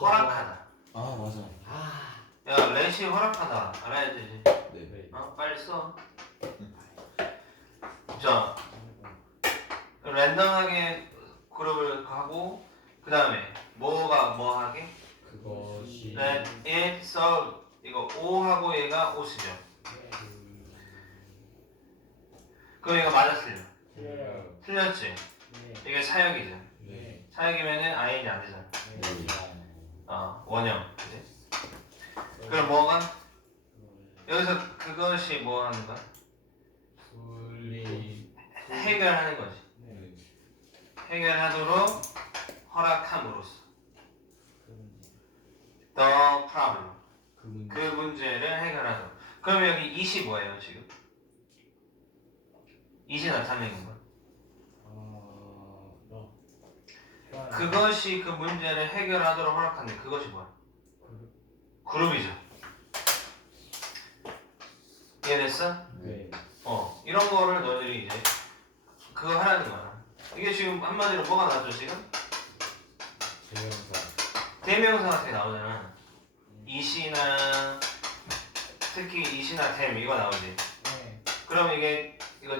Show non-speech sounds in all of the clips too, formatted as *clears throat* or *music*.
허락하다. 아 맞아. 아. 야, 렛이 허락하다. 알아야 되지. 네. 네. 어, 빨리 써. 자, 랜덤하게 그룹을 하고 그 다음에 뭐가 뭐 하게? 그것이 let it so 이거 O하고 얘가 O시죠. 그럼 틀려? 틀려요. 틀렸지? 네. 이게 사역이죠. 네. 사역이면은 IN이 안 되잖아. 네. 어, 원형. 그지? 그럼 뭐가? 여기서 그것이 뭐 하는 거야? 분리 해결하는 거지. 네. 해결하도록 허락함으로써. 그 The problem. 그 문제. 그 문제를 해결하도록. 그럼 여기 이시 뭐예요, 지금? 이시 나타내는 거야. 아, 너. 그것이 그 문제를 해결하도록 허락하는 그것이 뭐야? 그룹이죠. 이해됐어? 네. 어, 이런 거를 너희들이 이제 그거 하라는 거야. 이게 지금 한마디로 뭐가 나왔죠, 지금? 대명사. 대명사 같은 게 나오잖아. 이시나 특히 이시나 댐 이거 나오지. 네. 그럼 이게 이거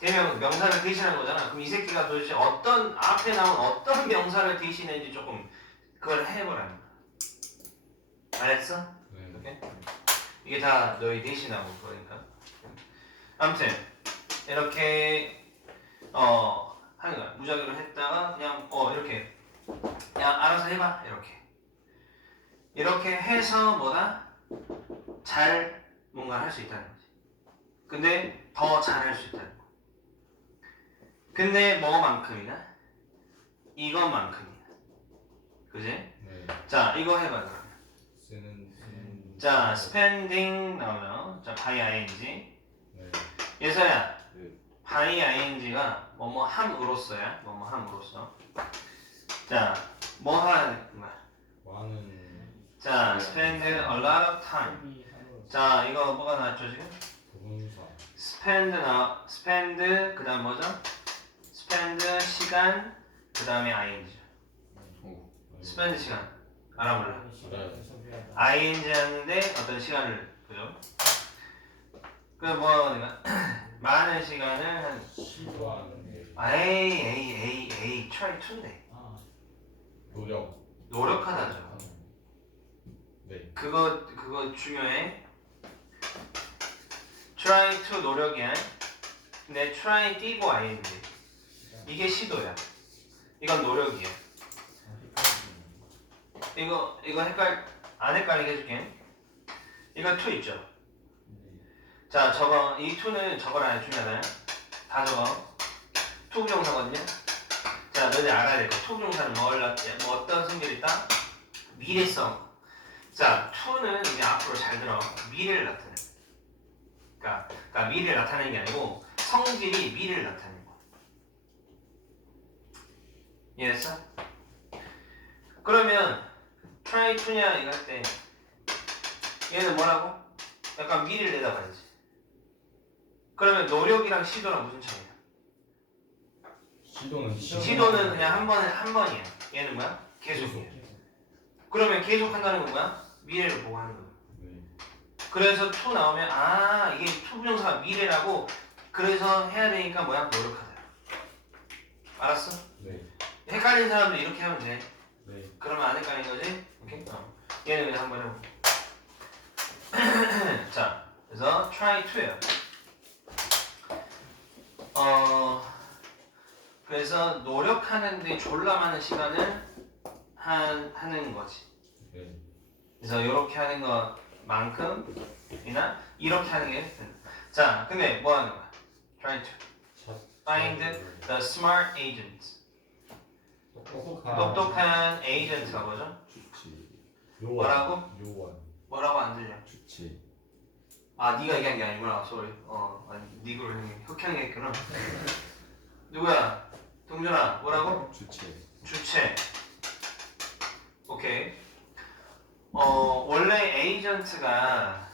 대명 명사를 대신하는 거잖아. 그럼 이 새끼가 도대체 어떤 앞에 나온 어떤 명사를 대신했는지 조금 그걸 해보라는 거야. 알았어? 네. 오케이? 이게 다 너희 대신하고 그러니까. 아무튼 이렇게 어 하는 거야. 무작위로 했다가 그냥 어 이렇게 그냥 알아서 해봐 이렇게. 이렇게 해서 뭐다 잘 뭔가 할수 있다는 거지. 근데 더 잘할 수 있다는 거. 근데 뭐만큼이나 이것만큼이나. 그지? 네. 자 이거 해봐 그럼. 쓰는 쓰는. 자, spending 나오죠. 자, by ing. 네. 예서야, 네. by ing가 뭐뭐 함으로써야, 뭐뭐 함으로써. 자, 뭐 하는 거야? 왕은 자, spend a lot of time. 자, 이거 뭐가 나왔죠 지금? 부분사. spend 나, spend 그다음 뭐죠? Spend 시간 그 다음에 ing죠. 오. spend 시간 알아볼라. 네. ing 하는데 어떤 시간을 그죠? 그뭐 내가 *clears throat* 많은 시간을 한 에이 에이 에이 에이 try to인데 아. 노력. 노력하다죠. 네. 그거 그거 중요해. try to 노력이야. 근데 try 띄고 ing 이게 시도야. 이건 노력이야. 이거 이거 헷갈 안 헷갈리게 해줄게. 이거 to 있죠. 자 저거 이 to는 저거랑 중요하잖아요. 다 저거 to 부정사거든요. 자 너네 알아야 될 거. to 부정사는 뭘 나- 뭐 어떤 성질이 있다? 미래성. 자 to는 이제 앞으로 잘 들어 미래를 나타내. 그러니까, 그러니까 미래를 나타내는 게 아니고 성질이 미래를 나타내는 거. 이해했어? 그러면 try to냐 이거 할 때 얘는 뭐라고? 약간 미래를 내다봐야지. 그러면 노력이랑 시도랑 무슨 차이야? 시도는 시도는 그냥 한 번에 한 번이야. 얘는 뭐야? 계속이야. 그러면 계속 한다는 건 뭐야? 미래를 보고 하는 거야. 네. 그래서 to 나오면 아 이게 to 부정사가 미래라고 그래서 해야 되니까 뭐야? 노력하다. 알았어? 네. 헷갈린 사람들 이렇게 하면 돼. 네. 그러면 안 헷갈린 거지? 오케이? 어. 얘는 그냥 한번 해볼게. *clears throat* 자, 그래서 try to예요. 어, 그래서 노력하는데 졸라 많은 시간을 한, 하는 거지. 네. 그래서 이렇게 하는 것만큼이나 이렇게 하는 게. 자, 근데 뭐 하는 거야? try to 차- find the smart agent. 똑똑한 똑똑한 에이전트가 뭐죠? 주치. 요원. 뭐라고? 요원. 뭐라고 안 들려? 주치. 아, 네가 얘기한 게 아니구나. 쏘리. 어, 아니, 니글 형이 흑형이했구나. 누구야? 동준아, 뭐라고? 주치. 주체. 오케이. 어, 원래 에이전트가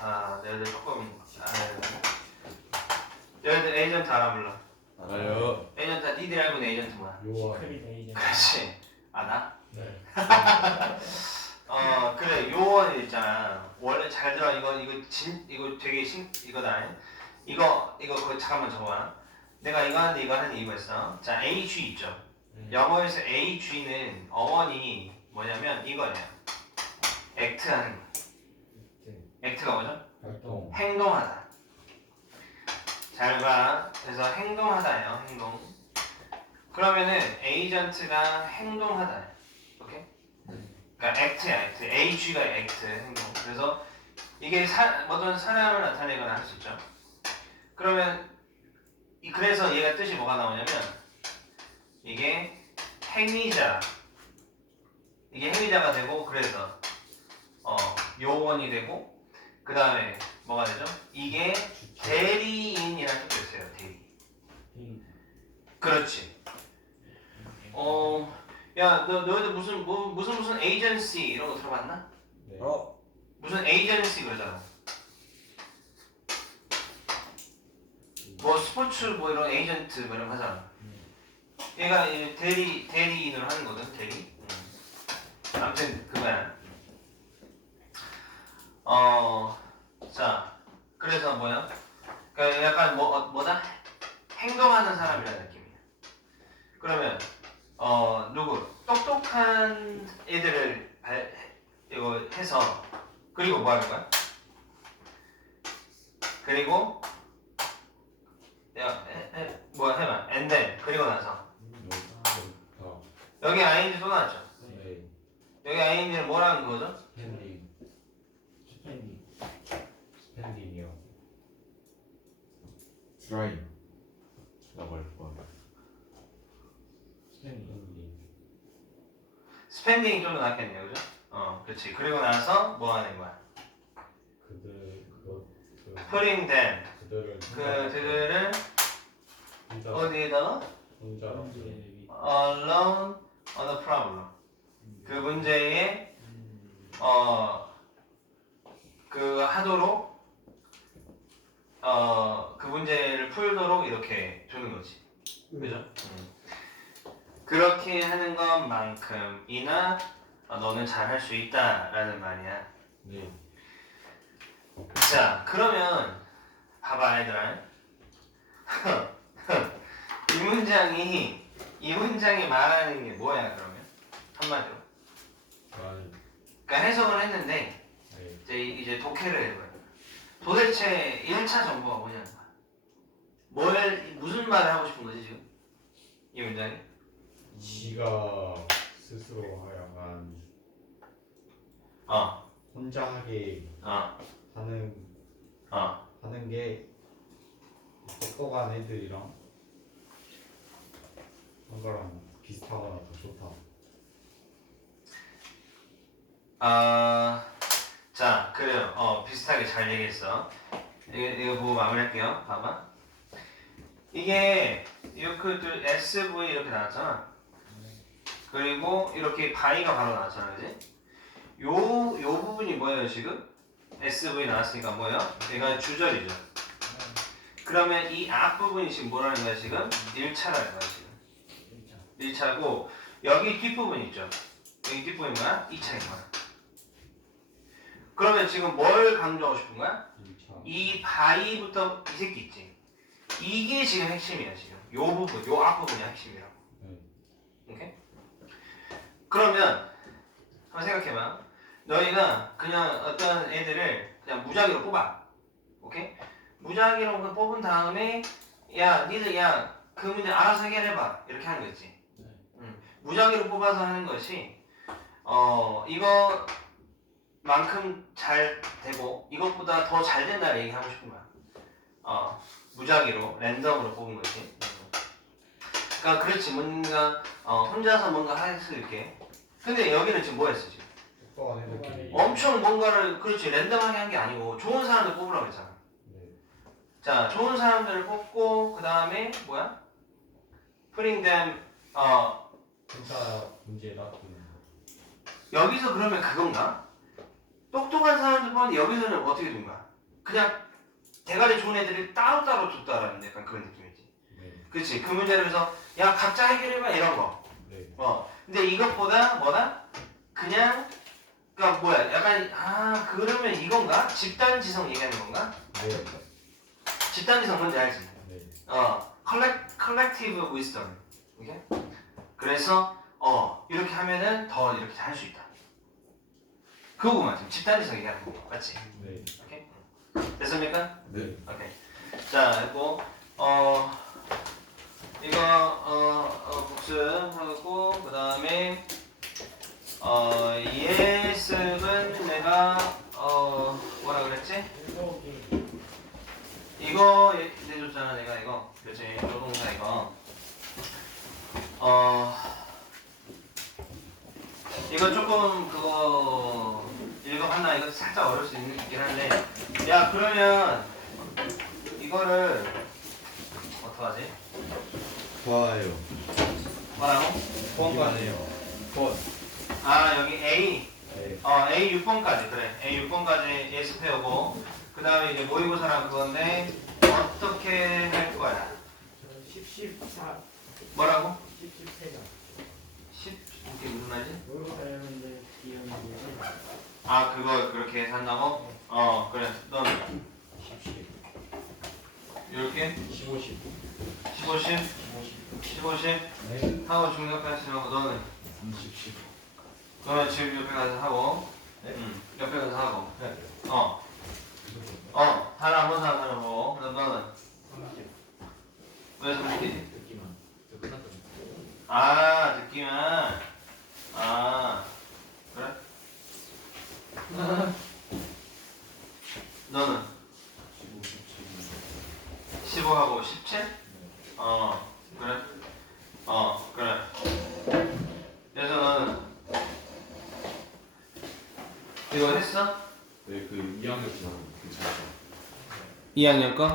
아, 너희들 조금 되나? 너희들 에이전트 알아 몰라? 알아요. 에이전트 알고 있는 에이전트 뭐야? 요원. 그렇지. 알아? 네. *laughs* 어 그래. 요원 있잖아. 원래 잘 들어. 이거 이거 진 이거 되게 신 이거다. 이거 이거 그 잠깐만 적어봐 내가 이거 하는데 이거 하는 이유가 있어. 자 AG 있죠? 음. 영어에서 AG는 어원이 뭐냐면 이거예요 액트하는 거 액트가 뭐죠? 활동. 행동하다. 잘 봐. 그래서 행동하다예요. 행동 그러면은 에이전트가 행동하다. 오케이? 그러니까 액트야 액트 AG가 액트 행동. 그래서 이게 사, 어떤 사람을 나타내거나 할 수 있죠. 그러면 이- 그래서 얘가 뜻이 뭐가 나오냐면 이게 행위자. 이게 행위자가 되고 그래서 어 요원이 되고 그 다음에 뭐가 되죠? 이게 대리인이라는 뜻이 있어요 대리. 그렇지 어, 야, 너 너희들 무슨 뭐, 무슨 무슨 에이전시 이런 거 들어봤나? 네. 어? 무슨 에이전시 그러잖아. 뭐 스포츠 뭐 이런 에이전트 뭐 이런 거 하잖아. 얘가 이 대리 대리인으로 하는 거든 대리. 음. 아무튼 그거야. 어, 자, 그래서 뭐야? 그러니까 약간 뭐 어, 뭐다? 행동하는 사람이라는 느낌이야. 그러면 어 누구 똑똑한 애들을 발- 이거 해서 그리고 뭐 하는 거야? 그리고 야, 에, 에, 뭐 해봐. and then 그리고 나서 어. 여기 ing. 네. 여기 ing는 뭐라는 거죠? 스탠딩. 스탠딩이요. 드라이 라고 할 거야 스탠딩. 스펜딩이 좀 더 낫겠네요, 그죠? 어, 그렇지. 그리고 나서 뭐 하는 거야? 그 putting them 그들을 그들을 혼자 어디에다가 혼자로 alone on a problem 그 문제에 어그 하도록 어그 문제를 풀도록 이렇게 주는 거지 그죠? 음. 그렇게 하는 것만큼이나 어, 너는 잘 할 수 있다라는 말이야 네. 자 그러면 봐봐 얘들아. *laughs* 이 문장이 이 문장이 말하는 게 뭐야 그러면? 한마디로. 아, 그러니까 해석을 했는데 네. 이제 이제 독해를 해봐요 도대체 1차 정보가 뭐냐는 거야. 뭘 무슨 말을 하고 싶은 거지 지금? 이 문장이? 지가 스스로 하여간 어. 혼자 하게 어, 하는 어. 하는 게 똑똑한 애들이랑 한 거랑 비슷하거나 더 좋다. 아, 자, 그래요. 어, 비슷하게 잘 얘기했어. 이거, 이거 보고 마무리할게요. 봐봐. 이게, 이렇게 또 SV 이렇게 나왔잖아. 그리고 이렇게 바이가 바로 나왔잖아, 그지? 요, 요 부분이 뭐예요, 지금? SV 나왔으니까 뭐예요? 얘가 주절이죠. 그러면 이 앞부분이 지금 뭐라는 거야, 지금? 1차라는 거야, 지금. 1차고, 여기 뒷부분 있죠? 여기 뒷부분이 뭐야? 2차인 거야. 그러면 지금 뭘 강조하고 싶은 거야? 1차. 이 바이부터 이 새끼 있지. 이게 지금 핵심이야 지금. 요 부분, 요 앞부분이 핵심이라고. 네. 오케이? 그러면 한번 생각해봐. 너희가 그냥 어떤 애들을 그냥 무작위로 뽑아. 오케이? 무작위로 그냥 뽑은 다음에 야, 니들 야, 그 문제 알아서 해결해봐. 이렇게 하는 거 있지. 응. 무작위로 뽑아서 하는 것이 어 이거만큼 잘 되고 이것보다 더 잘 된다 얘기 하고 싶은 거야. 어 무작위로 랜덤으로 뽑은 거지. 그러니까 그렇지 뭔가 어, 혼자서 뭔가 할 수 있게. 근데 여기는 지금 뭐 했어 지금? 엄청 뭔가를 그렇지 랜덤하게 한 게 아니고 좋은 사람들 뽑으라고 했잖아. 네. 자 좋은 사람들을 뽑고 그 다음에 뭐야? putting them 어 혼자 문제 놔두는 거. 여기서 그러면 그건가? 똑똑한 사람들 뽑는데 여기서는 어떻게 둔 거야? 그냥 대가리 좋은 애들을 따로따로 뒀다라는 약간 그런 느낌이지. 네. 그렇지. 그 문제를 해서 야 각자 해결해봐 이런 거. 네. 어. 근데 이것보다 뭐다? 그냥 그러니까 뭐야 약간 아 그러면 이건가? 집단 지성 얘기하는 건가? 네. 집단 지성 뭔지 알지? 네. 어 컬렉 컬렉티브 위스덤 이게 그래서 어 이렇게 하면은 더 이렇게 할 수 있다. 그거구만 지금 집단 지성 얘기하는 거 맞지? 네. 오케이? 됐습니까? 네. 오케이. 자 그리고 어 이거 어, 어 복습하고 그 다음에 어 예습은 내가 어 뭐라 그랬지? 이거 예- 내줬잖아 내가 이거. 그치? 조동사 이거. 어 이거 조금 그거 읽어봤나? 이거 살짝 어려울 수 있긴 한데. 야 그러면 이거를 어떡하지? 좋아요. 뭐라고? 포함가네요. 아 여기 A. 네. 어 A 6번까지. 그래. A 6번까지 예습해오고 그 다음에 이제 모의고사랑 그건데 어떻게 할 거야? 14, 뭐라고? 17회가. 10 이게 무슨 말이지? 모의고사 여러분들 기억나는 아 그거 그렇게 산다고? 어 그래. 넌 17. 이렇게? 15, 10. 15, 10 15, 10 네. 하고 중력까지 하고 너는? 30, 10. 너는 지금 옆에 가서 하고 네. 응 옆에 가서 하고 네. 어 어, 하나 한번 사람 하는 거고 그다음 너는 30. 왜 30개지? 듣기만. 아 듣기만 아 그래? 너는 15, 17. 15하고 17? 어 그래? 어 그래 그래서 너는 이거